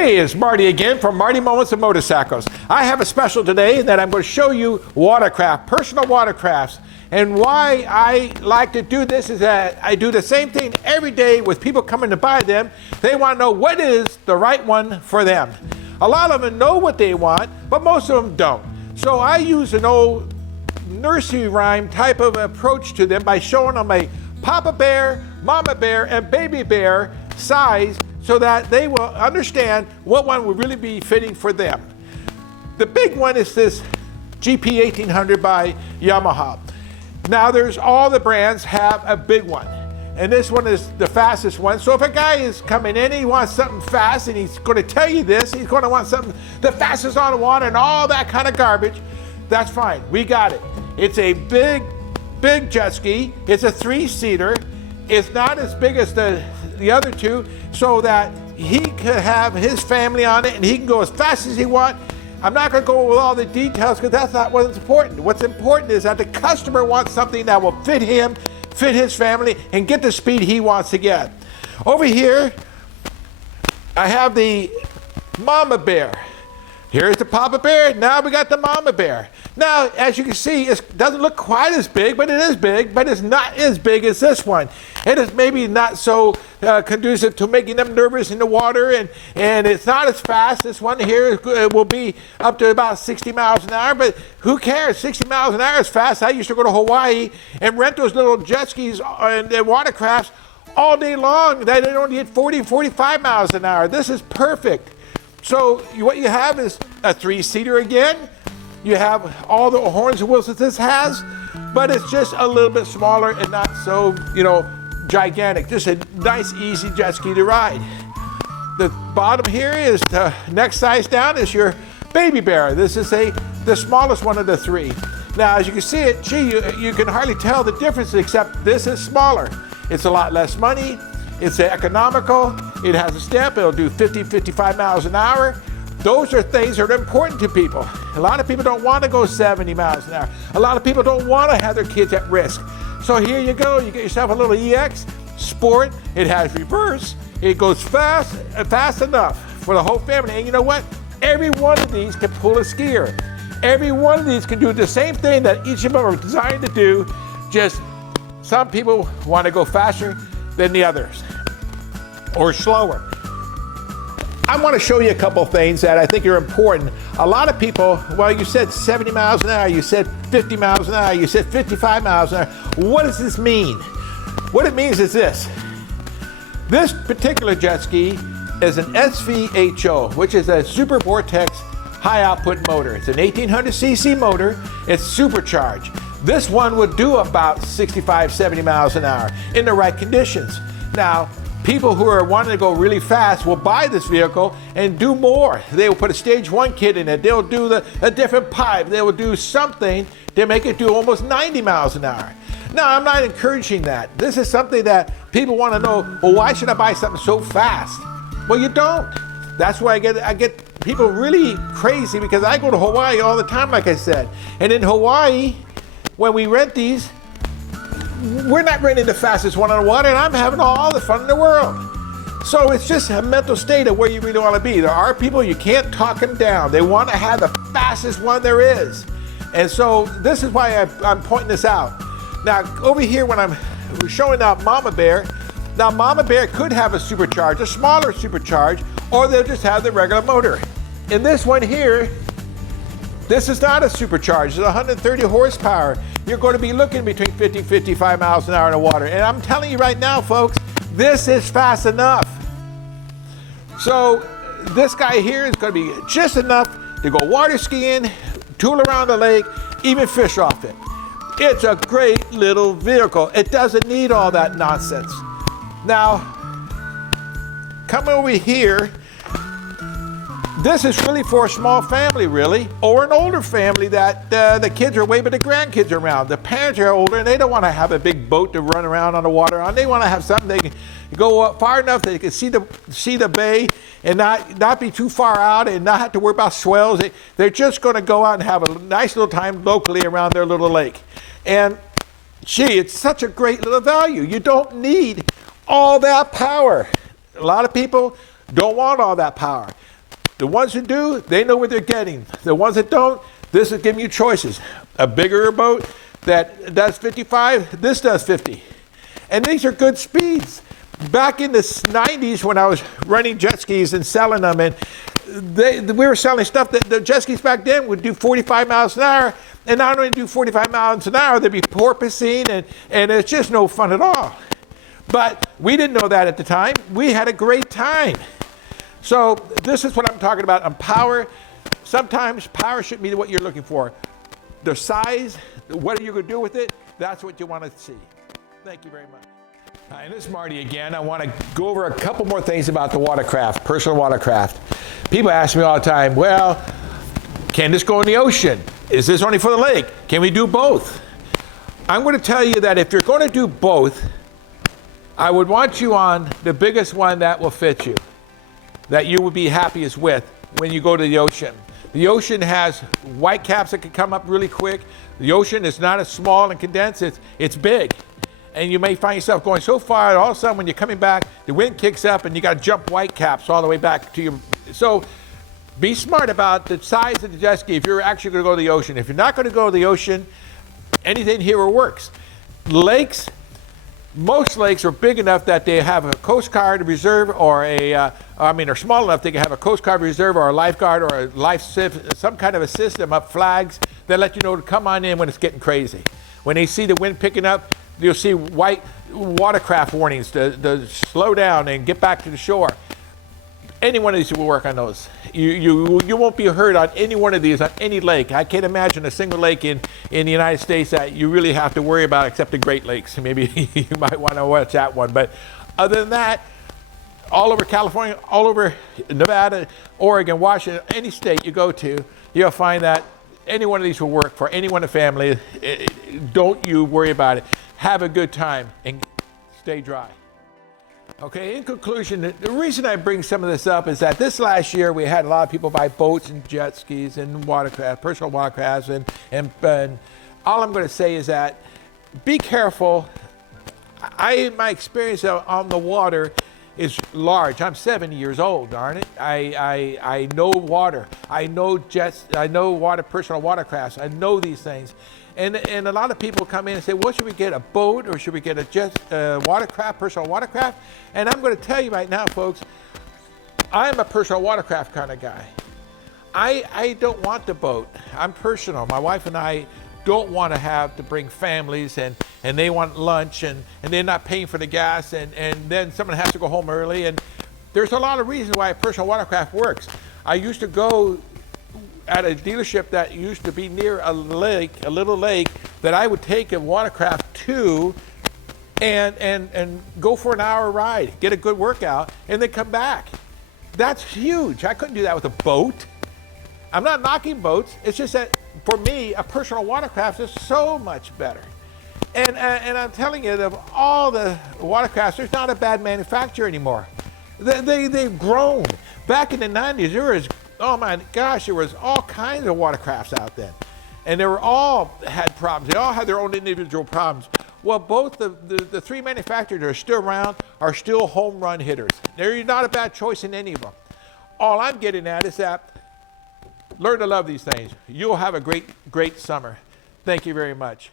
Hey, it's Marty again from Marty Moments of Motorcycles. I have a special today that I'm going to show you watercraft, personal watercrafts. And why I like to do this is that I do the same thing every day with people coming to buy them. They want to know what is the right one for them. A lot of them know what they want, but most of them don't. So I use an old nursery rhyme type of approach to them by showing them a Papa Bear, Mama Bear, and Baby Bear size so that they will understand what one would really be fitting for them. The big one is this GP 1800 by Yamaha. Now there's all the brands have a big one, and this one is the fastest one. So if a guy is coming in, he wants something fast, and he's going to tell you this, he's going to want something the fastest on the water and all that kind of garbage, that's fine, we got it. It's a big jet ski. It's a 3-seater. It's not as big as the other two, so that he could have his family on it and he can go as fast as he wants. I'm not going to go with all the details because that's not what's important. What's important is that the customer wants something that will fit him, fit his family, and get the speed he wants to get. Over here, I have the Mama Bear. Here's the Papa Bear. Now we got the Mama Bear. Now, as you can see, it doesn't look quite as big, but it is big, but it's not as big as this one. It is maybe not so conducive to making them nervous in the water, and it's not as fast. This one here will be up to about 60 miles an hour, but who cares? 60 miles an hour is fast. I used to go to Hawaii and rent those little jet skis and watercrafts all day long. They only hit 40, 45 miles an hour. This is perfect. So what you have is a 3-seater again. You have all the horns and wheels that this has, but it's just a little bit smaller and not so, gigantic. Just a nice, easy jet ski to ride. The bottom here is the next size down is your Baby Bear. This is the smallest one of the three. Now, as you can see it, you can hardly tell the difference except this is smaller. It's a lot less money. It's economical. It has a step. It'll do 50, 55 miles an hour. Those are things that are important to people. A lot of people don't want to go 70 miles an hour. A lot of people don't want to have their kids at risk. So here you go. You get yourself a little EX Sport. It has reverse. It goes fast enough for the whole family. And you know what? Every one of these can pull a skier. Every one of these can do the same thing that each of them are designed to do. Just some people want to go faster than the others, or slower. I want to show you a couple things that I think are important. A lot of people, well, you said 70 miles an hour, you said 50 miles an hour, you said 55 miles an hour. What does this mean? What it means is this. This particular jet ski is an SVHO, which is a Super Vortex high output motor. It's an 1800cc motor. It's supercharged. This one would do about 65, 70 miles an hour in the right conditions. Now, people who are wanting to go really fast will buy this vehicle and do more. They will put a stage 1 kit in it. They'll do a different pipe. They will do something to make it do almost 90 miles an hour. Now, I'm not encouraging that. This is something that people want to know, well, why should I buy something so fast? Well, you don't. That's why I get people really crazy because I go to Hawaii all the time, like I said. And in Hawaii, when we rent these, we're not renting the fastest one on the water, and I'm having all the fun in the world. So it's just a mental state of where you really want to be. There are people, you can't talk them down. They want to have the fastest one there is. And so this is why I'm pointing this out. Now, over here when I'm showing out Mama Bear, now Mama Bear could have a supercharged, a smaller supercharged, or they'll just have the regular motor. In this one here, this is not a supercharged, it's 130 horsepower. You're going to be looking between 50 and 55 miles an hour in the water. And I'm telling you right now, folks, this is fast enough. So this guy here is going to be just enough to go water skiing, tool around the lake, even fish off it. It's a great little vehicle. It doesn't need all that nonsense. Now, come over here. This is really for a small family, really, or an older family that the kids are away, but the grandkids are around. The parents are older, and they don't want to have a big boat to run around on the water on. They want to have something they can go up far enough that they can see the bay and not be too far out and not have to worry about swells. They're just going to go out and have a nice little time locally around their little lake. And gee, it's such a great little value. You don't need all that power. A lot of people don't want all that power. The ones who do, they know what they're getting. The ones that don't, this is giving you choices. A bigger boat that does 55, this does 50. And these are good speeds. Back in the 90s when I was running jet skis and selling them, and we were selling stuff that the jet skis back then would do 45 miles an hour, and not only do 45 miles an hour, they'd be porpoising, and it's just no fun at all. But we didn't know that at the time. We had a great time. So this is what I'm talking about on power. Sometimes power shouldn't be what you're looking for. The size, what are you going to do with it? That's what you want to see. Thank you very much. Hi, this is Marty again. I want to go over a couple more things about the watercraft, personal watercraft. People ask me all the time, well, can this go in the ocean? Is this only for the lake? Can we do both? I'm going to tell you that if you're going to do both, I would want you on the biggest one that will fit you, that you would be happiest with when you go to the ocean. The ocean has white caps that can come up really quick. The ocean is not as small and condensed, it's big. And you may find yourself going so far, all of a sudden when you're coming back, the wind kicks up and you got to jump white caps all the way back to your... So be smart about the size of the jet ski if you're actually going to go to the ocean. If you're not going to go to the ocean, anything here works. Lakes, most lakes are big enough that they have a Coast Guard reserve or are small enough they can have a Coast Guard reserve or a lifeguard or some kind of a system up, flags that let you know to come on in when it's getting crazy. When they see the wind picking up, you'll see white watercraft warnings to slow down and get back to the shore. Any one of these will work on those. You won't be hurt on any one of these on any lake. I can't imagine a single lake in the United States that you really have to worry about except the Great Lakes. Maybe you might want to watch that one. But other than that, all over California, all over Nevada, Oregon, Washington, any state you go to, you'll find that any one of these will work for anyone in the family. Don't you worry about it. Have a good time and stay dry. Okay, in conclusion, the reason I bring some of this up is that this last year we had a lot of people buy boats and jet skis and watercraft, personal watercrafts, and all I'm going to say is that be careful. My experience on the water is large. I'm 70 years old, darn it. I know water. I know jets. I know personal watercrafts. I know these things. And a lot of people come in and say, well, should we get a boat or should we get a watercraft, personal watercraft? And I'm going to tell you right now, folks, I'm a personal watercraft kind of guy. I don't want the boat. I'm personal. My wife and I don't want to have to bring families and they want lunch and they're not paying for the gas and then someone has to go home early. And there's a lot of reasons why a personal watercraft works. I used to go at a dealership that used to be near a lake, a little lake, that I would take a watercraft to and go for an hour ride, get a good workout, and then come back. That's huge. I couldn't do that with a boat. I'm not knocking boats. It's just that for me, a personal watercraft is so much better. And I'm telling you, of all the watercrafts, there's not a bad manufacturer anymore. They've grown. Back in the 90s, there was, oh my gosh, there was all kinds of watercrafts out there. And they were all had problems. They all had their own individual problems. Well, both the three manufacturers that are still around are still home run hitters. They're not a bad choice in any of them. All I'm getting at is that learn to love these things. You'll have a great, great summer. Thank you very much.